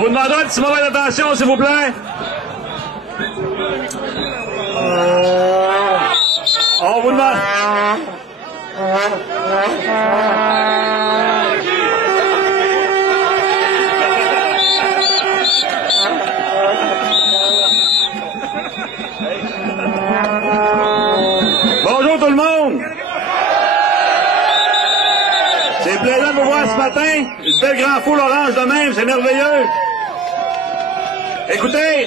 On vous demandera un petit moment d'attention, s'il vous plaît. On vous demande... Bonjour tout le monde! C'est plaisant de vous voir ce matin. Une belle grande foule orange de même, c'est merveilleux. Écoutez,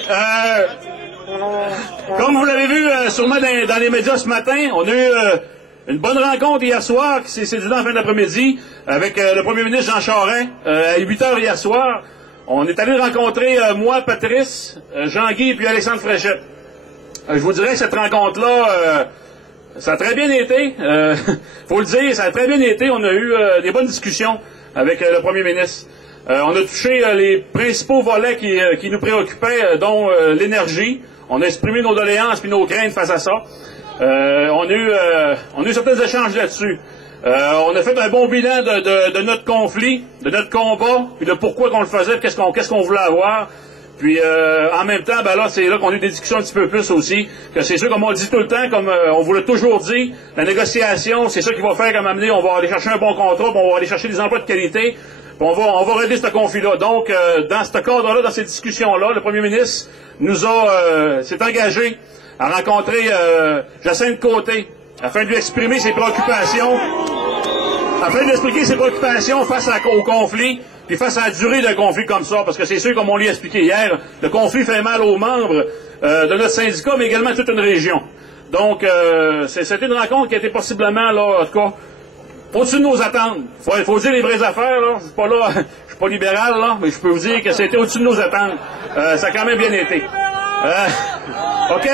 comme vous l'avez vu sûrement dans les médias ce matin, on a eu une bonne rencontre hier soir qui s'est déroulée en fin d'après-midi avec le premier ministre Jean Charest à 8h hier soir. On est allé rencontrer moi, Patrice, Jean-Guy et puis Alexandre Fréchette. Je vous dirais que cette rencontre-là, ça a très bien été. Faut le dire, ça a très bien été. On a eu des bonnes discussions avec le premier ministre. On a touché les principaux volets qui nous préoccupaient, dont l'énergie. On a exprimé nos doléances et nos craintes face à ça. On a eu certains échanges là-dessus. On a fait un bon bilan de notre conflit, de notre combat, puis de pourquoi qu'on le faisait, qu'est-ce qu'on voulait avoir. Puis en même temps, ben là, c'est là qu'on a eu des discussions un petit peu plus aussi, que c'est sûr, comme on le dit tout le temps, comme on vous l'a toujours dit, la négociation, c'est ça qui va faire qu'à un moment donné, on va aller chercher un bon contrat, puis on va aller chercher des emplois de qualité, puis on va régler ce conflit-là. Donc, dans ce cadre-là, dans ces discussions-là, le premier ministre s'est engagé à rencontrer Jacinthe Côté, afin de lui exprimer ses préoccupations, afin de lui expliquer ses préoccupations face au conflit, puis face à la durée d'un conflit comme ça, parce que c'est sûr, comme on l'a expliqué hier, le conflit fait mal aux membres de notre syndicat, mais également à toute une région. Donc, c'était une rencontre qui a été possiblement, là, en tout cas, au-dessus de nos attentes. Il faut dire les vraies affaires, là. Je suis pas là, je suis pas libéral, là, mais je peux vous dire que c'était au-dessus de nos attentes. Ça a quand même bien été. OK.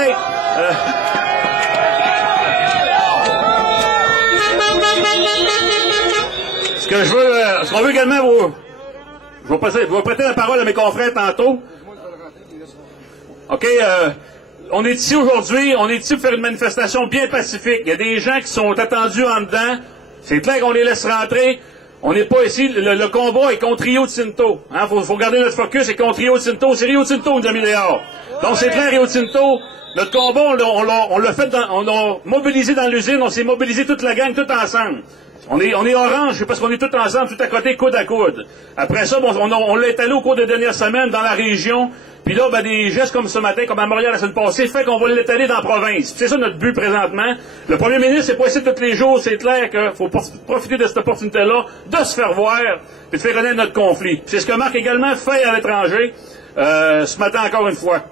Ce qu'on veut également je vais prêter la parole à mes confrères tantôt. OK, on est ici aujourd'hui, on est ici pour faire une manifestation bien pacifique. Il y a des gens qui sont attendus en dedans. C'est clair qu'on les laisse rentrer. On n'est pas ici, le combat est contre Rio Tinto. Hein, faut garder notre focus, c'est contre Rio Tinto. C'est Rio Tinto qui nous a mis dehors. Donc c'est clair, Rio Tinto, notre combat, on l'a fait, on a mobilisé dans l'usine, on s'est mobilisé toute la gang, tout ensemble. On est orange, parce qu'on est tous ensemble, tout à côté, coude à coude. Après ça, bon, on l'a étalé au cours des dernières semaines dans la région. Puis là, ben, des gestes comme ce matin, comme à Montréal la semaine passée, fait qu'on va l'étaler dans la province. C'est ça notre but présentement. Le premier ministre, c'est pas ici tous les jours, c'est clair qu'il faut profiter de cette opportunité-là, de se faire voir, puis de faire connaître notre conflit. C'est ce que Marc également fait à l'étranger, ce matin encore une fois.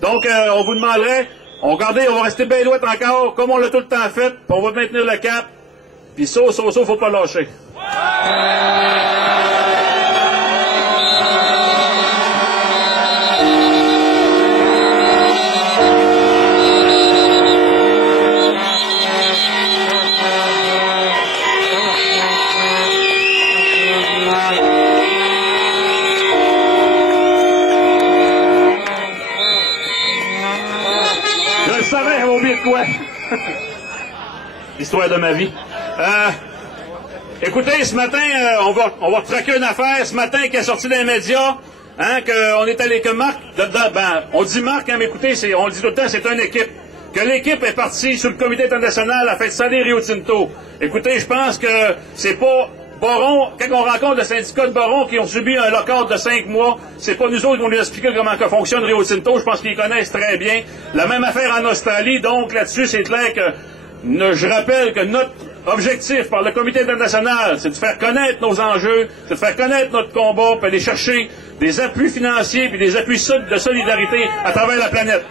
Donc, on vous demanderait, on va rester bien droit encore, comme on l'a tout le temps fait, puis on va maintenir le cap. Puis ça, faut pas lâcher. Je le savais, j'avais oublié de quoi. L'histoire de ma vie. Écoutez, ce matin, on va traquer une affaire, ce matin, qui est sortie dans les médias, hein, qu'on est allé, que Marc, on dit Marc, hein, mais écoutez, on le dit tout le temps, c'est une équipe. Que l'équipe est partie sur le comité international afin de saler Rio Tinto. Écoutez, je pense que c'est pas Boron, quand on rencontre le syndicat de Boron qui ont subi un lock-out de 5 mois, c'est pas nous autres qui vont lui expliquer comment que fonctionne Rio Tinto, je pense qu'ils connaissent très bien. La même affaire en Australie, donc là-dessus, c'est clair que je rappelle que notre objectif par le comité international, c'est de faire connaître nos enjeux, c'est de faire connaître notre combat, puis aller chercher des appuis financiers puis des appuis de solidarité à travers la planète.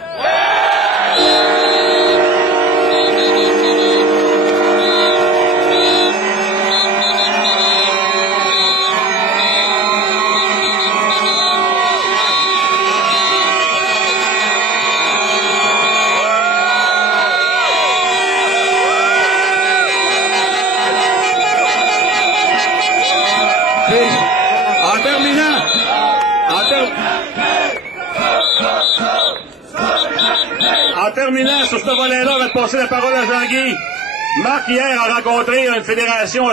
En terminant sur ce volet-là, on va passer la parole à Jean-Guy. Marc, hier, a rencontré une fédération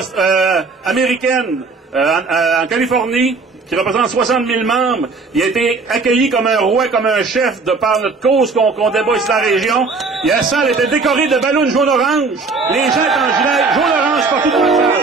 américaine en Californie qui représente 60 000 membres. Il a été accueilli comme un roi, comme un chef, de par notre cause qu'on débat ici dans la région. Et la salle était décorée de ballons jaune-orange. Les gens étaient en gilet jaune-orange partout dans la salle.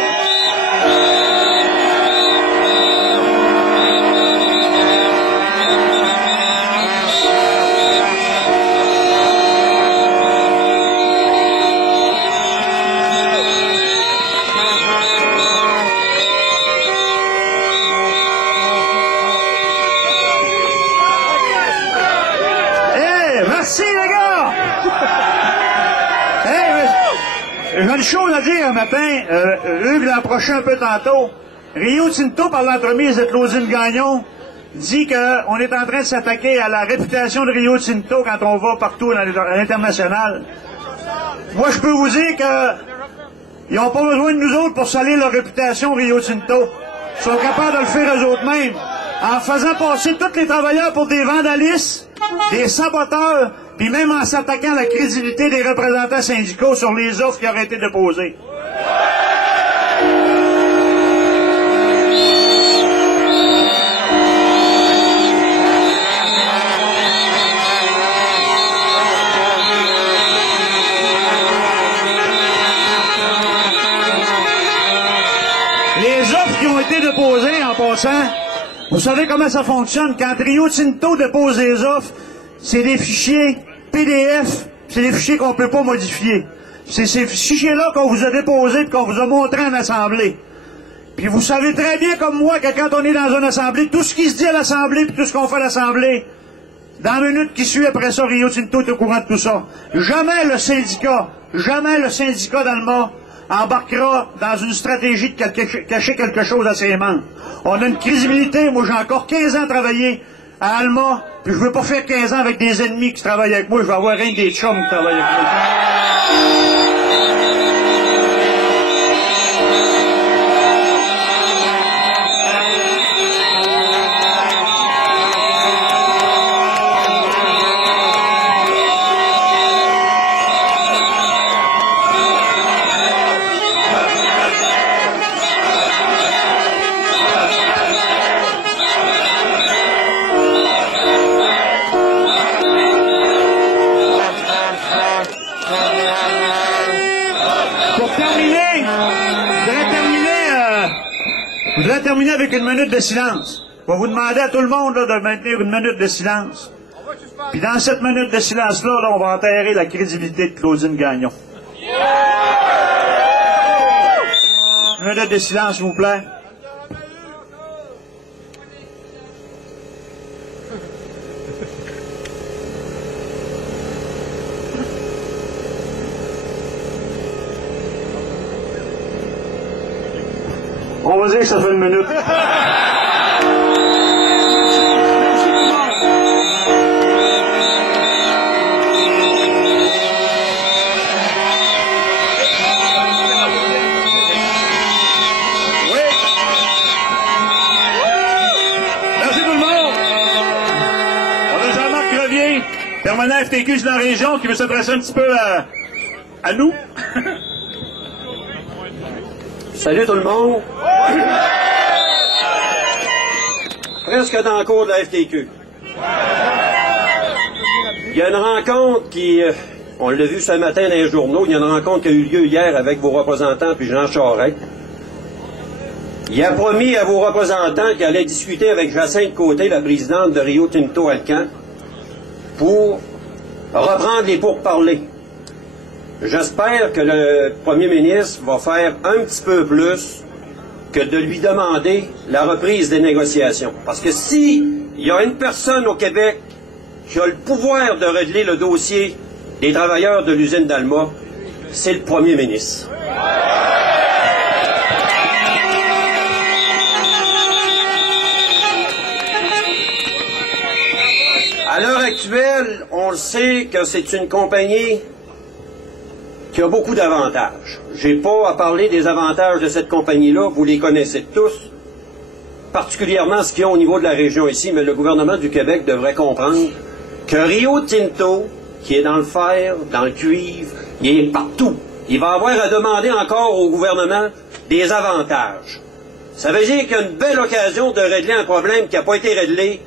Merci, les gars! Hey, j'ai une chose à dire un matin. Hugues l'a approché un peu tantôt. Rio Tinto, par l'entremise de Claudine Gagnon, dit qu'on est en train de s'attaquer à la réputation de Rio Tinto quand on va partout à l'international. Moi, je peux vous dire qu'ils n'ont pas besoin de nous autres pour salir leur réputation, Rio Tinto. Ils sont capables de le faire eux autres mêmes. En faisant passer tous les travailleurs pour des vandalistes, des saboteurs, puis même en s'attaquant à la crédibilité des représentants syndicaux sur les offres qui auraient été déposées. Les offres qui ont été déposées, en passant, vous savez comment ça fonctionne? Quand Rio Tinto dépose des offres, c'est des fichiers PDF, c'est des fichiers qu'on ne peut pas modifier. C'est ces fichiers-là qu'on vous a déposés et qu'on vous a montrés en assemblée. Puis vous savez très bien comme moi que quand on est dans une assemblée, tout ce qui se dit à l'assemblée et tout ce qu'on fait à l'assemblée, dans la minute qui suit après ça, Rio Tinto est au courant de tout ça. Jamais le syndicat d'Alma embarquera dans une stratégie de cacher quelque chose à ses membres. On a une crédibilité. Moi, j'ai encore 15 ans travaillé à Alma, puis je veux pas faire 15 ans avec des ennemis qui travaillent avec moi. Je vais avoir rien que des chums qui travaillent avec moi. Je voudrais terminer avec une minute de silence. Je vais vous demander à tout le monde là, de maintenir une minute de silence. Puis dans cette minute de silence-là, là, on va enterrer la crédibilité de Claudine Gagnon. Une minute de silence, s'il vous plaît. On va dire que ça fait une minute. Merci tout le monde. On a Jean-Marc Crevier, permanent FTQ dans la région, qui veut s'adresser un petit peu à nous. Salut tout le monde. Presque dans le cours de la FTQ. Il y a une rencontre qui, on l'a vu ce matin dans les journaux, il y a une rencontre qui a eu lieu hier avec vos représentants puis Jean Charest. Il a promis à vos représentants qu'il allait discuter avec Jacinthe Côté, la présidente de Rio Tinto Alcan, pour reprendre les pourparlers. J'espère que le premier ministre va faire un petit peu plus que de lui demander la reprise des négociations. Parce que si il y a une personne au Québec qui a le pouvoir de régler le dossier des travailleurs de l'usine d'Alma, c'est le premier ministre. À l'heure actuelle, on le sait que c'est une compagnie qui a beaucoup d'avantages. J'ai pas à parler des avantages de cette compagnie-là, vous les connaissez tous, particulièrement ce qu'il y a au niveau de la région ici, mais le gouvernement du Québec devrait comprendre que Rio Tinto, qui est dans le fer, dans le cuivre, il est partout. Il va avoir à demander encore au gouvernement des avantages. Ça veut dire qu'il y a une belle occasion de régler un problème qui n'a pas été réglé